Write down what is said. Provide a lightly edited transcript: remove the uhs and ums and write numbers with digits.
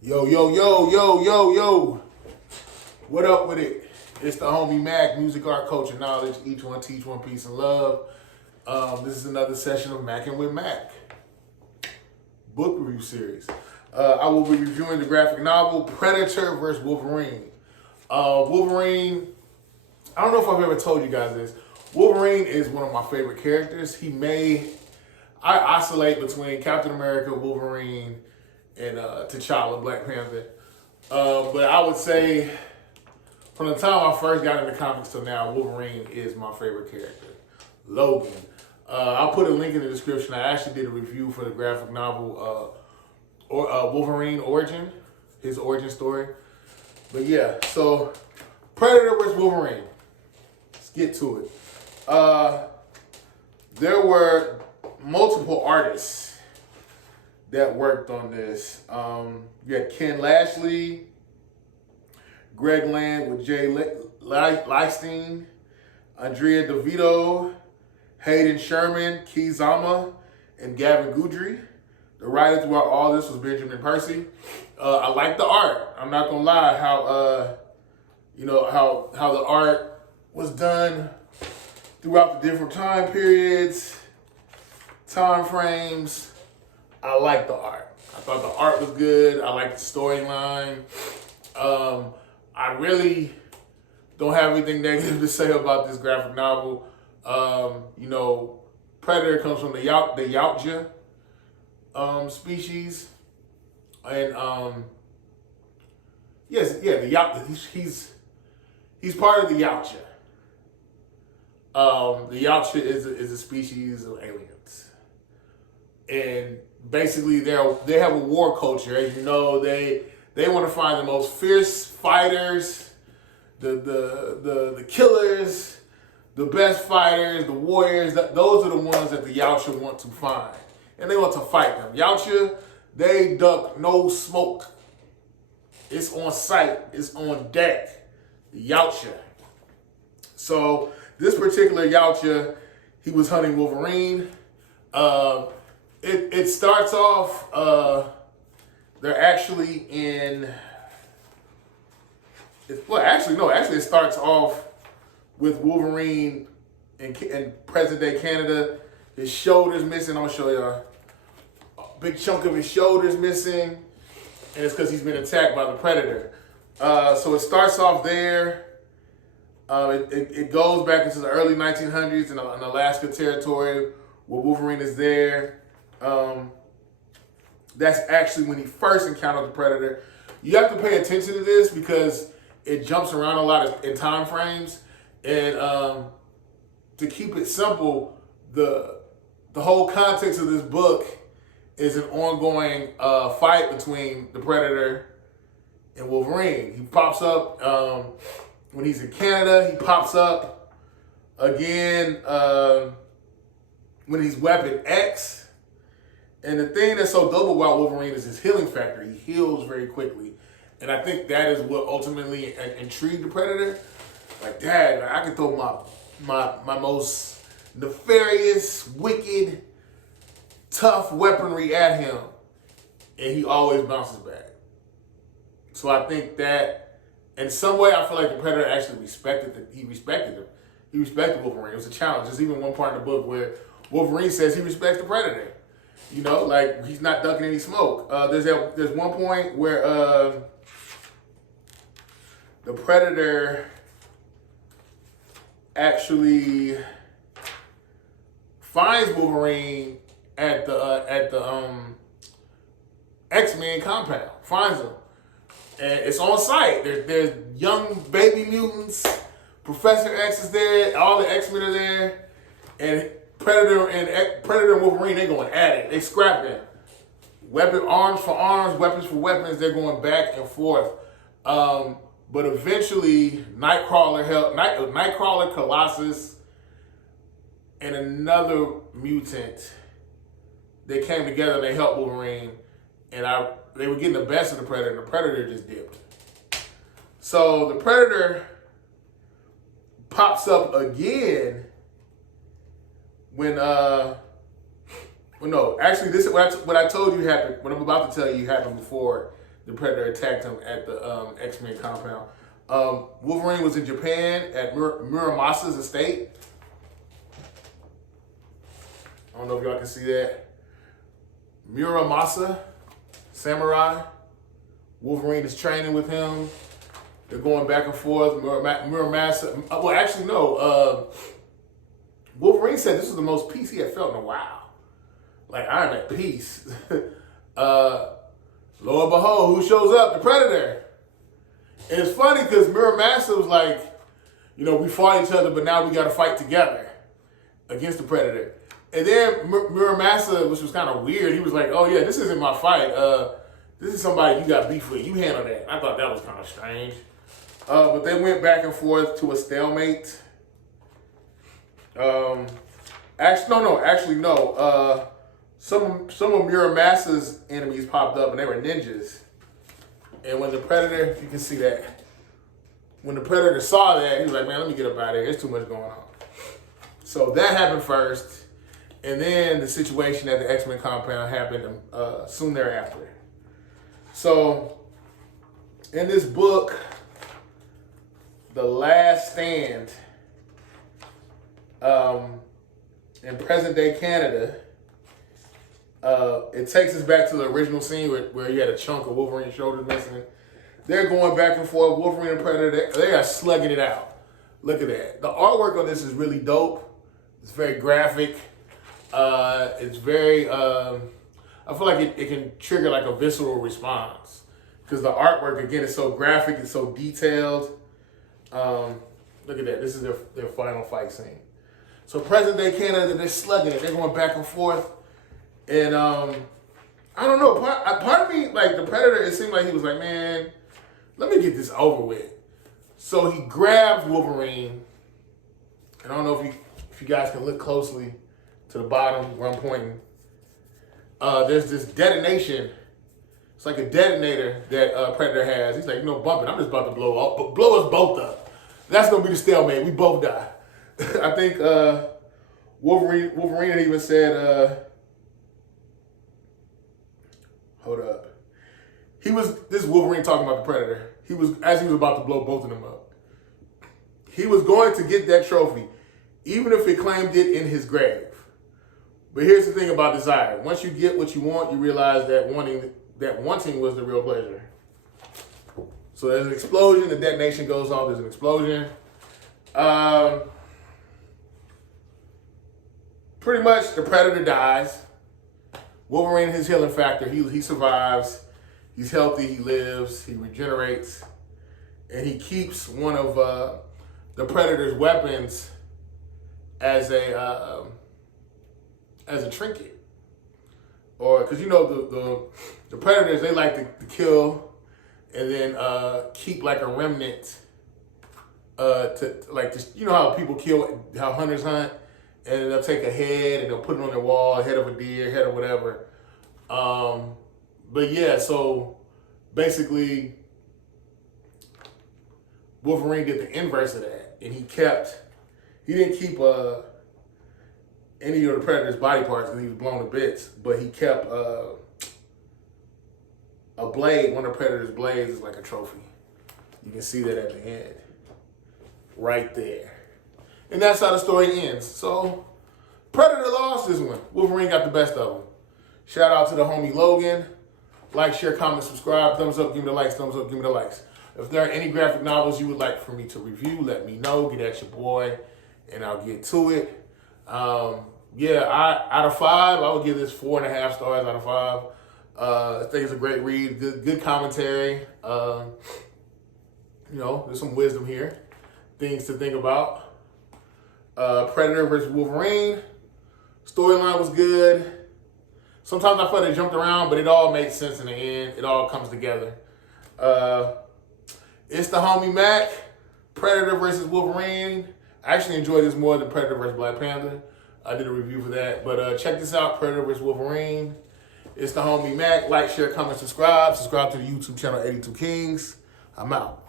Yo, yo, yo, yo, yo, yo. What up with it? It's the homie Mac, music, art, culture, knowledge. Each one teach one, peace and love. This is another session of Mackin' with Mac, book review series. I will be reviewing the graphic novel Predator vs. Wolverine. Wolverine, I don't know if I've ever told you guys this. Wolverine is one of my favorite characters. I oscillate between Captain America, Wolverine, and T'Challa, Black Panther. But I would say from the time I first got into comics till now, Wolverine is my favorite character. Logan. I'll put a link in the description. I actually did a review for the graphic novel Wolverine Origin, his origin story. But yeah, so Predator vs. Wolverine. Let's get to it. There were multiple artists that worked on this. You had Ken Lashley, Greg Land with Jay Leistein, Andrea DeVito, Hayden Sherman, Key Zama, and Gavin Goudry. The writer throughout all this was Benjamin Percy. I like the art. I'm not gonna lie, how the art was done throughout the different time periods, time frames. I like the art. I thought the art was good. I like the storyline. I really don't have anything negative to say about this graphic novel. Predator comes from the Yautja species, and the Yautja. He's part of the Yautja. The Yautja is a species of aliens, and basically they have a war culture. As you know, they want to find the most fierce fighters, the killers, the best fighters, the warriors. Those are the ones that the Yautja want to find, and they want to fight them. Yautja, they duck no smoke. It's on sight. It's on deck. The Yautja. So this particular Yautja, he was hunting Wolverine. It starts off. They're actually in. Actually, it starts off with Wolverine in present day Canada. His shoulder's missing. I'm gonna show y'all. A big chunk of his shoulder's missing, and it's because he's been attacked by the Predator. So it starts off there. It goes back into the early 1900s in Alaska territory where Wolverine is there. That's actually when he first encountered the Predator. You have to pay attention to this because it jumps around a lot in time frames. And to keep it simple, the whole context of this book is an ongoing fight between the Predator and Wolverine. He pops up when he's in Canada. He pops up again when he's Weapon X. And the thing that's so dope about Wolverine is his healing factor. He heals very quickly. And I think that is what ultimately intrigued the Predator. Like, dad, I can throw my most nefarious, wicked, tough weaponry at him, and he always bounces back. So I think that, in some way, I feel like the Predator actually respected him. He respected Wolverine. It was a challenge. There's even one part in the book where Wolverine says he respects the Predator. Like he's not ducking any smoke. There's one point where the Predator actually finds Wolverine at the X-Men compound. Finds him, and it's on site. There's young baby mutants. Professor X is there. All the X-Men are there, and Predator and Wolverine, they going at it. They scrapping. Arms for arms, weapons for weapons. They're going back and forth. But eventually, Nightcrawler, Colossus, and another mutant, they came together and they helped Wolverine. And they were getting the best of the Predator, and the Predator just dipped. So the Predator pops up again this is what I told you happened. What I'm about to tell you happened before the Predator attacked him at the X-Men compound. Wolverine was in Japan at Muramasa's estate. I don't know if y'all can see that. Muramasa, samurai. Wolverine is training with him. They're going back and forth. Muramasa, well, actually, no. Wolverine said this was the most peace he had felt in a while. Like, I'm at peace. Lo and behold, who shows up? The Predator. And it's funny because Muramasa was like, you know, we fought each other, but now we got to fight together against the Predator. And then Muramasa, which was kind of weird, he was like, oh yeah, this isn't my fight. This is somebody you got beef with. You handle that. I thought that was kind of strange. But they went back and forth to a stalemate. Actually, no. Some of Muramasa's enemies popped up, and they were ninjas. And when the Predator, you can see that. When the Predator saw that, he was like, man, let me get up out of here. There's too much going on. So that happened first. And then the situation at the X-Men compound happened soon thereafter. So, in this book, The Last Stand, in present-day Canada, it takes us back to the original scene where you had a chunk of Wolverine's shoulders missing. They're going back and forth. Wolverine and Predator, they are slugging it out. Look at that. The artwork on this is really dope. It's very graphic. It's very, I feel like it can trigger like a visceral response because the artwork, again, is so graphic, it's so detailed. Look at that. This is their final fight scene. So present day Canada, they're slugging it. They're going back and forth. And I don't know, part of me, like the Predator, it seemed like he was like, man, let me get this over with. So he grabs Wolverine. And I don't know if you guys can look closely to the bottom where I'm pointing. There's this detonation. It's like a detonator that Predator has. He's like, bump it. I'm just about to blow us both up. That's gonna be the stalemate. We both die. I think Wolverine even said, hold up. This is Wolverine talking about the Predator. As he was about to blow both of them up. He was going to get that trophy, even if he claimed it in his grave. But here's the thing about desire. Once you get what you want, you realize that wanting was the real pleasure. So there's an explosion, the detonation goes off, there's an explosion. Pretty much the Predator dies. Wolverine, his healing factor, he survives. He's healthy, he lives, he regenerates. And he keeps one of the Predator's weapons as a trinket. Or, because the Predators, they like to kill and then keep like a remnant how people kill, how hunters hunt, and they'll take a head and they'll put it on their wall, head of a deer, head of whatever. But yeah, so basically Wolverine did the inverse of that, and he didn't keep any of the Predator's body parts because he was blown to bits, but he kept a blade. One of the Predator's blades is like a trophy. You can see that at the end, right there. And that's how the story ends. So Predator lost this one. Wolverine got the best of him. Shout out to the homie Logan. Like, share, comment, subscribe. Thumbs up, give me the likes. Thumbs up, give me the likes. If there are any graphic novels you would like for me to review, let me know. Get at your boy, and I'll get to it. Out of 5, I would give this 4.5 stars out of 5. I think it's a great read. Good commentary. There's some wisdom here. Things to think about. Predator versus Wolverine. Storyline was good. Sometimes I felt it jumped around, but it all made sense in the end. It all comes together. It's the homie Mac. Predator versus Wolverine. I actually enjoyed this more than Predator versus Black Panther. I did a review for that. But check this out, Predator vs. Wolverine. It's the homie Mac. Like, share, comment, subscribe. Subscribe to the YouTube channel 82 Kings. I'm out.